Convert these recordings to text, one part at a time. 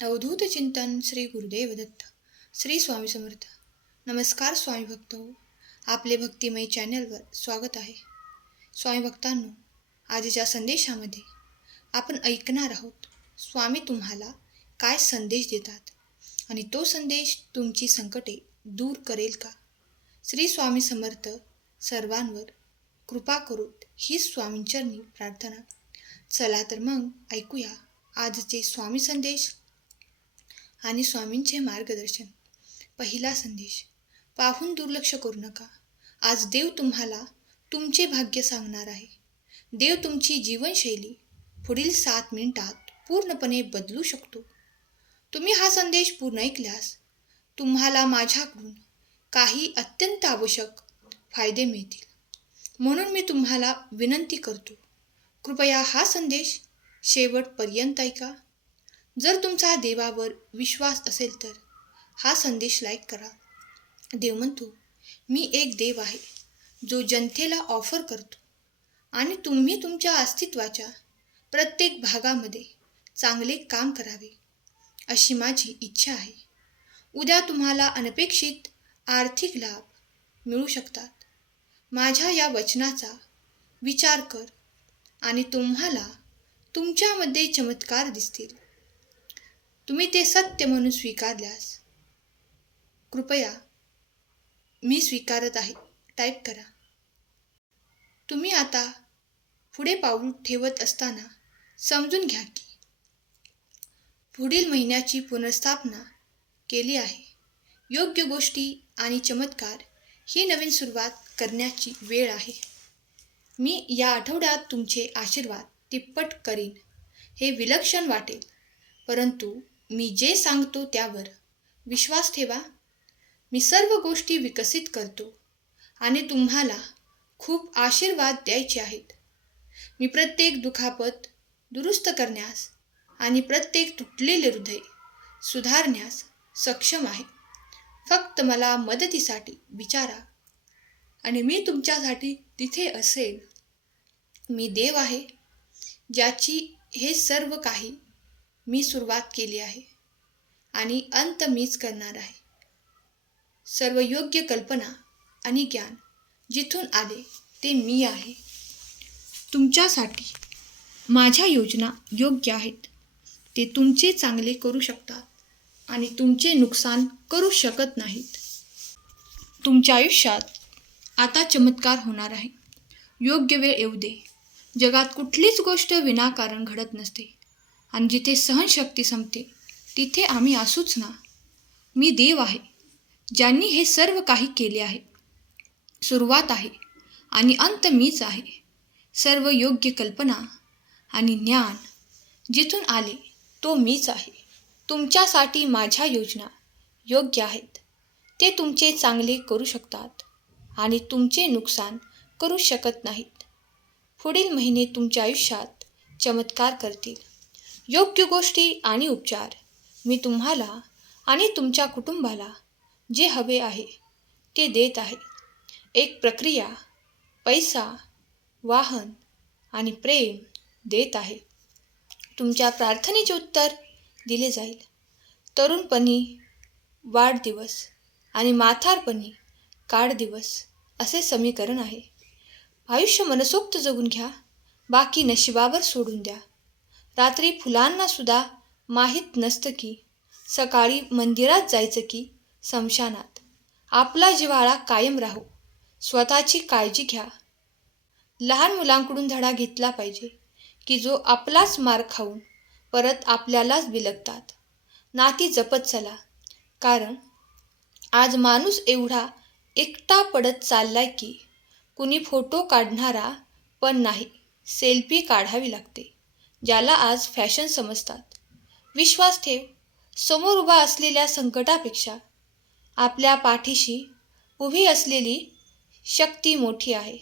अवधूत चिंतन श्री गुरुदेव दत्त. श्री स्वामी समर्थ. नमस्कार स्वामी भक्त हो. आपले भक्तिमय चॅनलवर स्वागत आहे. स्वामी भक्तांनो, आजच्या संदेशामध्ये आपण ऐकणार आहोत स्वामी तुम्हाला काय संदेश देतात आणि तो संदेश तुमची संकटे दूर करेल का. श्री स्वामी समर्थ सर्वांवर कृपा करोत ही स्वामींचरणी प्रार्थना. चला तर मग ऐकूया आजचे स्वामी संदेश आणि स्वामींचे मार्गदर्शन. पहिला संदेश. पाहून दुर्लक्ष करू नका. आज देव तुम्हाला तुमचे भाग्य सांगणार आहे. देव तुमची जीवनशैली पुढील 7 मिनिटात पूर्णपणे बदलू शकतो. तुम्ही हा संदेश पूर्ण ऐकल्यास तुम्हाला माझ्याकडून काही अत्यंत आवश्यक फायदे मिळतील. म्हणून मी तुम्हाला विनंती करतो, कृपया हा संदेश शेवटपर्यंत ऐका. जर तुमचा देवावर विश्वास असेल तर हा संदेश लाईक करा. देव म्हणतो, मी एक देव आहे जो जनतेला ऑफर करतो आणि तुम्ही तुमच्या अस्तित्वाच्या प्रत्येक भागामध्ये चांगले काम करावे अशी माझी इच्छा आहे. उद्या तुम्हाला अनपेक्षित आर्थिक लाभ मिळू शकतात. माझ्या या वचनाचा विचार कर आणि तुम्हाला तुमच्यामध्ये चमत्कार दिसतील. तुम्ही ते सत्य म्हणून स्वीकारल्यास कृपया मी स्वीकारत आहे टाईप करा. तुम्ही आता पुढे पाऊल ठेवत असताना समजून घ्या की पुढील महिन्याची पुनर्स्थापना केली आहे. योग्य गोष्टी आणि चमत्कार ही नवीन सुरुवात करण्याची वेळ आहे. मी या आठवड्यात तुमचे आशीर्वाद तिप्पट करीन. हे विलक्षण वाटेल, परंतु मी जे सांगतो त्यावर विश्वास ठेवा. मी सर्व गोष्टी विकसित करतो आणि तुम्हाला खूप आशीर्वाद द्यायचे आहेत. मी प्रत्येक दुखापत दुरुस्त करण्यास आणि प्रत्येक तुटलेले हृदय सुधारण्यास सक्षम आहे. फक्त मला मदतीसाठी विचारा आणि मी तुमच्यासाठी तिथे असेल. मी देव आहे ज्याची हे सर्व काही मी सुरुवात केली आहे आणि अंत मीच करणार आहे. सर्व योग्य कल्पना आणि ज्ञान जिथून आले ते मी आहे. तुमच्यासाठी माझ्या योजना योग्य आहेत. ते तुमचे चांगले करू शकतात आणि तुमचे नुकसान करू शकत नाहीत. तुमच्या आयुष्यात आता चमत्कार होणार आहे. योग्य वेळ येऊ दे. जगात कुठलीच गोष्ट विनाकारण घडत नसते आणि जिथे सहनशक्ती संपते तिथे आम्ही असूच ना. मी देव आहे ज्यांनी हे सर्व काही केले आहे. सुरुवात आहे आणि अंत मीच आहे. सर्व योग्य कल्पना आणि ज्ञान जिथून आले तो मीच आहे. तुमच्यासाठी माझ्या योजना योग्य आहेत. ते तुमचे चांगले करू शकतात आणि तुमचे नुकसान करू शकत नाहीत. पुढील महिने तुमच्या आयुष्यात चमत्कार करतील. योग्य गोष्टी आणि उपचार मी तुम्हाला आणि तुमच्या कुटुंबाला जे हवे आहे ते देत आहे. एक प्रक्रिया, पैसा, वाहन आणि प्रेम देत आहे. तुमच्या प्रार्थनेचे उत्तर दिले जाईल. तरुणपणी वाढदिवस आणि म्हातारपणी काढदिवस असे समीकरण आहे. आयुष्य मनसोक्त जगून घ्या. बाकी नशिबावर सोडून द्या. रात्री फुलांना सुद्धा माहीत नसतं की सकाळी मंदिरात जायचं की स्मशानात. आपला जिव्हाळा कायम राहू. स्वतःची काळजी घ्या. लहान मुलांकडून धडा घेतला पाहिजे की जो आपलाच मार खाऊन परत आपल्यालाच बिलगतात. नाती जपत चला, कारण आज माणूस एवढा एकटा पडत चाललाय की कुणी फोटो काढणारा पण नाही, सेल्फी काढावी लागते, ज्याला आज फॅशन समजतात. विश्वास ठेव. समोर उभा असलेल्या संकटापेक्षा आपल्या पाठीशी उभी असलेली शक्ती मोठी आहे.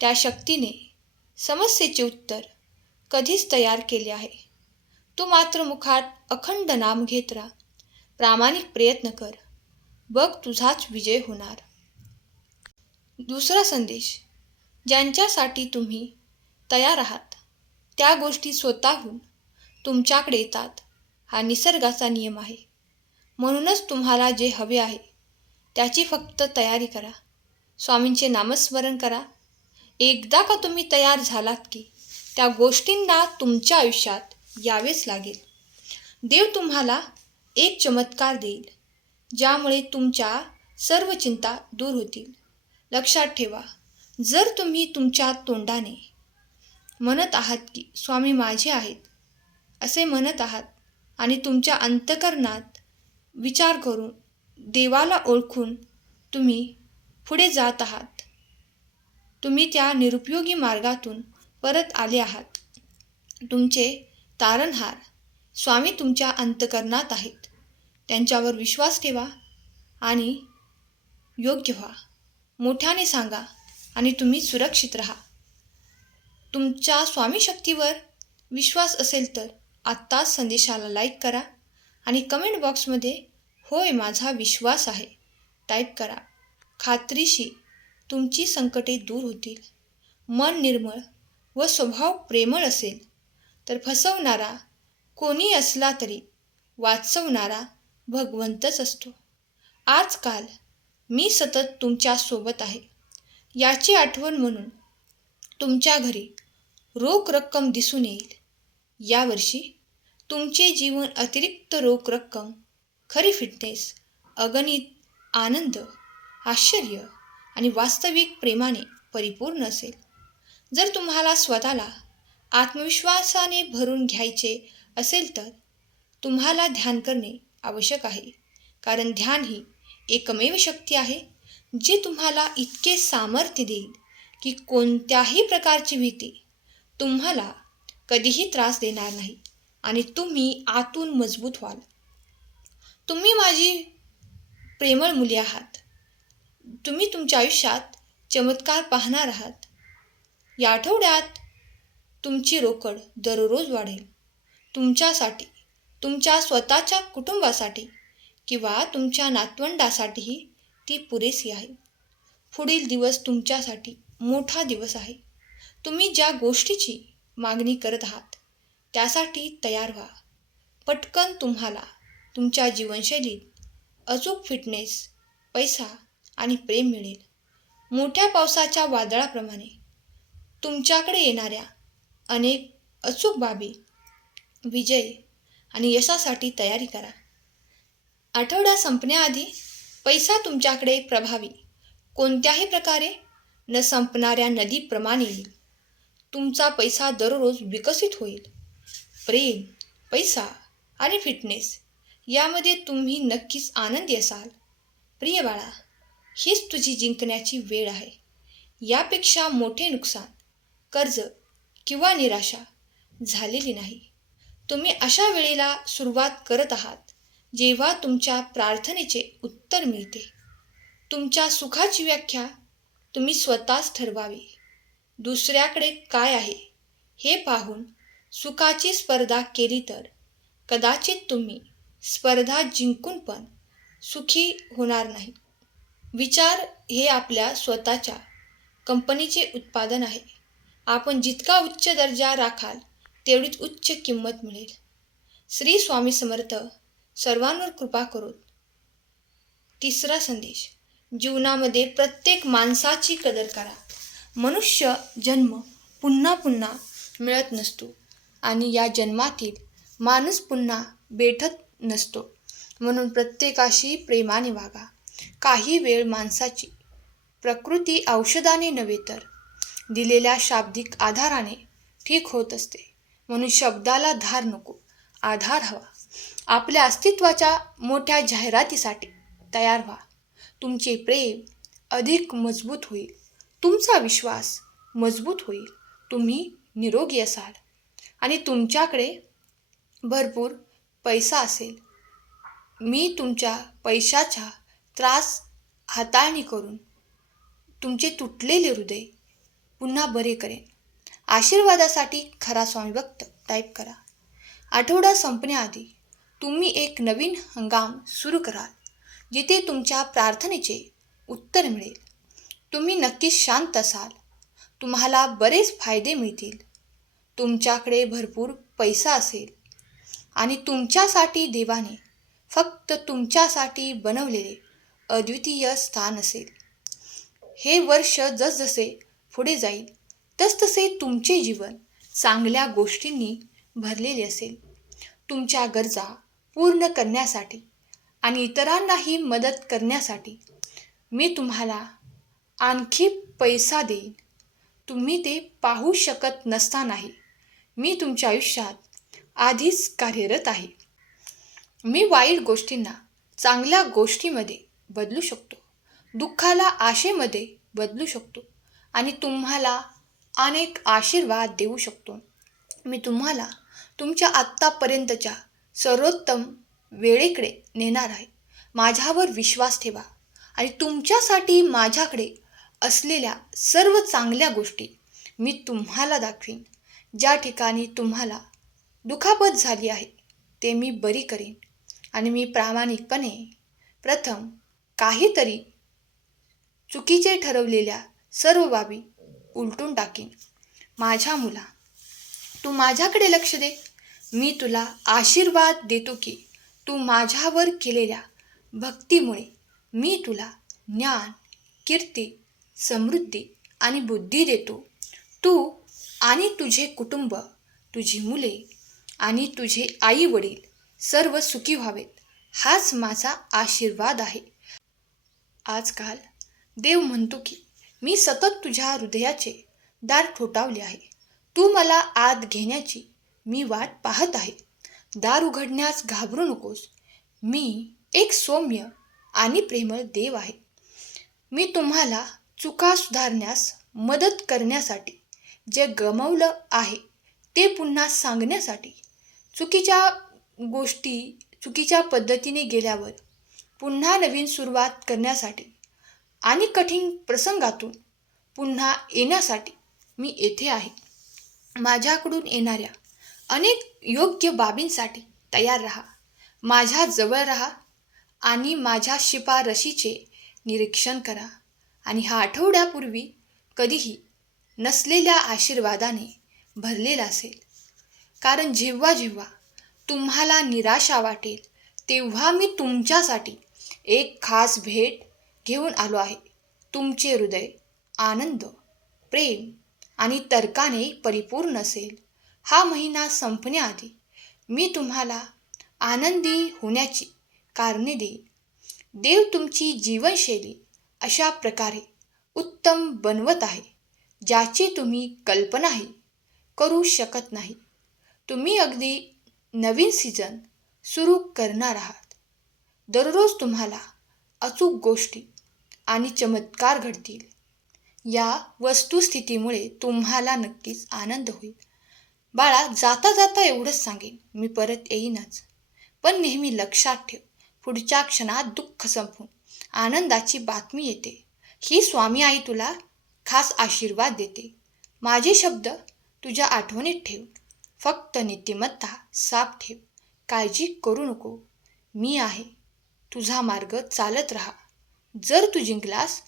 त्या शक्तीने समस्येचे उत्तर कधीच तयार केले आहे. तू मात्र मुखात अखंड नाम घेत राहा. प्रामाणिक प्रयत्न कर. बघ तुझाच विजय होणार. दुसरा संदेश. ज्यांच्यासाठी तुम्ही तयार आहात त्या गोष्टी स्वतःहून तुमच्याकडे येतात. हा निसर्गाचा नियम आहे. म्हणूनच तुम्हाला जे हवे आहे त्याची फक्त तयारी करा. स्वामींचे नामस्मरण करा. एकदा का तुम्ही तयार झालात की त्या गोष्टींना तुमच्या आयुष्यात यावेच लागेल. देव तुम्हाला एक चमत्कार देईल ज्यामुळे तुमच्या सर्व चिंता दूर होतील. लक्षात ठेवा, जर तुम्ही तुमच्या तोंडाने म्हणत आहात की स्वामी माझे आहेत असे म्हणत आहात आणि तुमच्या अंतःकरणात विचार करून देवाला ओळखून तुम्ही पुढे जात आहात, तुम्ही त्या निरुपयोगी मार्गातून परत आले आहात. तुमचे तारणहार स्वामी तुमच्या अंतःकरणात आहेत. त्यांच्यावर विश्वास ठेवा आणि योग्य व्हा. मोठ्याने सांगा आणि तुम्ही सुरक्षित राहा. तुमच्या स्वामी शक्तीवर विश्वास असेल तर आत्ताच संदेशाला लाईक करा आणि कमेंट बॉक्समध्ये होय माझा विश्वास आहे टाईप करा. खात्रीशी तुमची संकटे दूर होतील. मन निर्मळ व स्वभाव प्रेमळ असेल तर फसवणारा कोणी असला तरी वाचवणारा भगवंतच असतो. आजकाल मी सतत तुमच्या सोबत आहे याची आठवण म्हणून तुमच्या घरी रोख रक्कम दिसून येईल. यावर्षी तुमचे जीवन अतिरिक्त रोख रक्कम, खरी फिटनेस, अगणित आनंद, आश्चर्य आणि वास्तविक प्रेमाने परिपूर्ण असेल. जर तुम्हाला स्वतःला आत्मविश्वासाने भरून घ्यायचे असेल तर तुम्हाला ध्यान करणे आवश्यक आहे. कारण ध्यान ही एकमेव शक्ती आहे जी तुम्हाला इतके सामर्थ्य देईल की कोणत्याही प्रकारची भीती तुम्हाला कधीही त्रास देणार नाही आणि तुम्ही आतून मजबूत व्हाल. तुम्ही माझी प्रेमळ मुले आहात. तुम्ही तुमच्या आयुष्यात चमत्कार पाहणार आहात. या आठवड्यात तुमची रोकड दररोज वाढेल. तुमच्यासाठी, तुमच्या स्वतःच्या कुटुंबासाठी किंवा तुमच्या नातवंडासाठीही ती पुरेसी आहे. पुढील दिवस तुमच्यासाठी मोठा दिवस आहे. तुम्ही ज्या गोष्टीची मागणी करत आहात त्यासाठी तयार व्हा. पटकन तुम्हाला तुमच्या जीवनशैलीत अचूक फिटनेस, पैसा आणि प्रेम मिळेल. मोठ्या पावसाच्या वादळाप्रमाणे तुमच्याकडे येणाऱ्या अनेक अचूक बाबी, विजय आणि यशासाठी तयारी करा. आठवडा संपण्याआधी पैसा तुमच्याकडे प्रभावी कोणत्याही प्रकारे न संपणाऱ्या नदीप्रमाणे येईल. तुमचा पैसा दररोज विकसित होईल. प्रेम, पैसा आणि फिटनेस यामध्ये तुम्ही नक्कीच आनंदी असाल. प्रिय बाळा, हीच तुझी जिंकण्याची वेळ आहे. यापेक्षा मोठे नुकसान, कर्ज किंवा निराशा झालेली नाही. तुम्ही अशा वेळेला सुरुवात करत आहात जेव्हा तुमच्या प्रार्थनेचे उत्तर मिळते. तुमच्या सुखाची व्याख्या तुम्ही स्वतःच ठरवावी. दुसऱ्याकडे काय आहे हे पाहून सुखाची स्पर्धा केली तर कदाचित तुम्ही स्पर्धा जिंकून पण सुखी होणार नाही. विचार हे आपल्या स्वतःच्या कंपनीचे उत्पादन आहे. आपण जितका उच्च दर्जा राखाल तेवढीच उच्च किंमत मिळेल. श्री स्वामी समर्थ सर्वांवर कृपा करो. तिसरा संदेश, जीवनामध्ये प्रत्येक माणसाची कदर करा. मनुष्य जन्म पुन्हा पुन्हा मिळत नसतो आणि या जन्मातील माणूस पुन्हा भेटत नसतो. म्हणून प्रत्येकाशी प्रेमाने वागा. काही वेळ माणसाची प्रकृती औषधाने नव्हे तर दिलेल्या शाब्दिक आधाराने ठीक होत असते. म्हणून शब्दाला धार नको, आधार हवा. आपल्या अस्तित्वाच्या मोठ्या जाहिरातीसाठी तयार व्हा. तुमचे प्रेम अधिक मजबूत होईल. तुमचा विश्वास मजबूत होईल. तुम्ही निरोगी असाल आणि तुमच्याकडे भरपूर पैसा असेल. मी तुमच्या पैशाचा त्रास हाताळणी करून तुमचे तुटलेले हृदय पुन्हा बरे करेन. आशीर्वादासाठी खरा स्वामी भक्त टाईप करा. आठवडा संपण्याआधी तुम्ही एक नवीन हंगाम सुरू कराल जिथे तुमच्या प्रार्थनेचे उत्तर मिळेल. तुम्ही नक्कीच शांत असाल. तुम्हाला बरेच फायदे मिळतील. तुमच्याकडे भरपूर पैसा असेल. आणि तुमच्यासाठी देवाने फक्त तुमच्यासाठी बनवलेले अद्वितीय स्थान असेल. हे वर्ष जसजसे पुढे जाईल तसतसे तुमचे जीवन चांगल्या गोष्टींनी भरलेले असेल. तुमच्या गरजा पूर्ण करण्यासाठी आणि इतरांनाही मदत करण्यासाठी मी तुम्हाला आणखी पैसा देईन. तुम्ही ते पाहू शकत नसतानाही मी तुमच्या आयुष्यात आधीच कार्यरत आहे. मी वाईट गोष्टींना चांगल्या गोष्टीमध्ये बदलू शकतो, दुःखाला आशेमध्ये बदलू शकतो आणि तुम्हाला अनेक आशीर्वाद देऊ शकतो. मी तुम्हाला तुमच्या आत्तापर्यंतच्या सर्वोत्तम वेळेकडे नेणार आहे. माझ्यावर विश्वास ठेवा आणि तुमच्यासाठी माझ्याकडे असलेल्या सर्व चांगल्या गोष्टी मी तुम्हाला दाखवीन. ज्या ठिकाणी तुम्हाला दुखापत झाली आहे ते मी बरी करेन आणि मी प्रामाणिकपणे प्रथम काहीतरी चुकीचे ठरवलेल्या सर्व बाबी उलटून टाकीन. माझ्या मुला, तू माझ्याकडे लक्ष दे. मी तुला आशीर्वाद देतो की तू माझ्यावर केलेल्या भक्तीमुळे मी तुला ज्ञान, कीर्ती, समृद्धी आणि बुद्धी देतो. तू आणि तुझे कुटुंब, तुझी मुले आणि तुझे आई वडील सर्व सुखी व्हावेत, हाच माझा आशीर्वाद आहे. आजकाल देव म्हणतो की मी सतत तुझ्या हृदयाचे दार ठोठावले आहे. तू मला आत घेण्याची मी वाट पाहत आहे. दार उघडण्यास घाबरू नकोस. मी एक सौम्य आणि प्रेमळ देव आहे. मी तुम्हाला चुका सुधारण्यास मदत करण्यासाठी, जे गमावलं आहे ते पुन्हा सांगण्यासाठी, चुकीच्या पद्धतीने गेल्यावर पुन्हा नवीन सुरुवात करण्यासाठी आणि कठीण प्रसंगातून पुन्हा येण्यासाठी मी येथे आहे. माझ्याकडून येणाऱ्या अनेक योग्य बाबींसाठी तयार राहा. माझ्या जवळ राहा आणि माझ्या शिफारशीचे निरीक्षण करा आणि हा आठवड्यापूर्वी कधीही नसलेल्या आशीर्वादाने भरलेला असेल. कारण जेव्हा जेव्हा तुम्हाला निराशा वाटेल तेव्हा मी तुमच्यासाठी एक खास भेट घेऊन आलो आहे. तुमचे हृदय आनंद, प्रेम आणि तर्काने परिपूर्ण असेल. हा महिना संपण्याआधी मी तुम्हाला आनंदी होण्याची कारणे देईन. देव तुमची जीवनशैली अशा प्रकारे उत्तम बनवत आहे ज्याची तुम्ही कल्पनाही करू शकत नाही. तुम्ही अगदी नवीन सीझन सुरू करणार आहात. दररोज तुम्हाला अचूक गोष्टी आणि चमत्कार घडतील. या वस्तुस्थितीमुळे तुम्हाला नक्कीच आनंद होईल. बाळा, जाता जाता एवढंच सांगेन, मी परत येईनच. पण नेहमी लक्षात ठेव, पुढच्या क्षणात दुःख संपून आनंदाची बातमी येते. ही स्वामी आई तुला खास आशीर्वाद देते. माझे शब्द तुझ्या आठवणीत ठेव. फक्त नीतिमत्ता साफ ठेव. काळजी करू नको. मी आहे. तुझा मार्ग चालत राहा. जर तू जिंकलास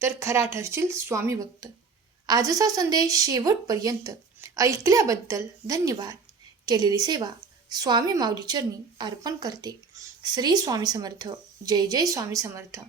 तर खरा ठरशील स्वामी भक्त. आजचा संदेश शेवटपर्यंत ऐकल्याबद्दल धन्यवाद. केलेली सेवा स्वामी माऊली चरणी अर्पण करते. श्री स्वामी समर्थ. जय जय स्वामी समर्थ.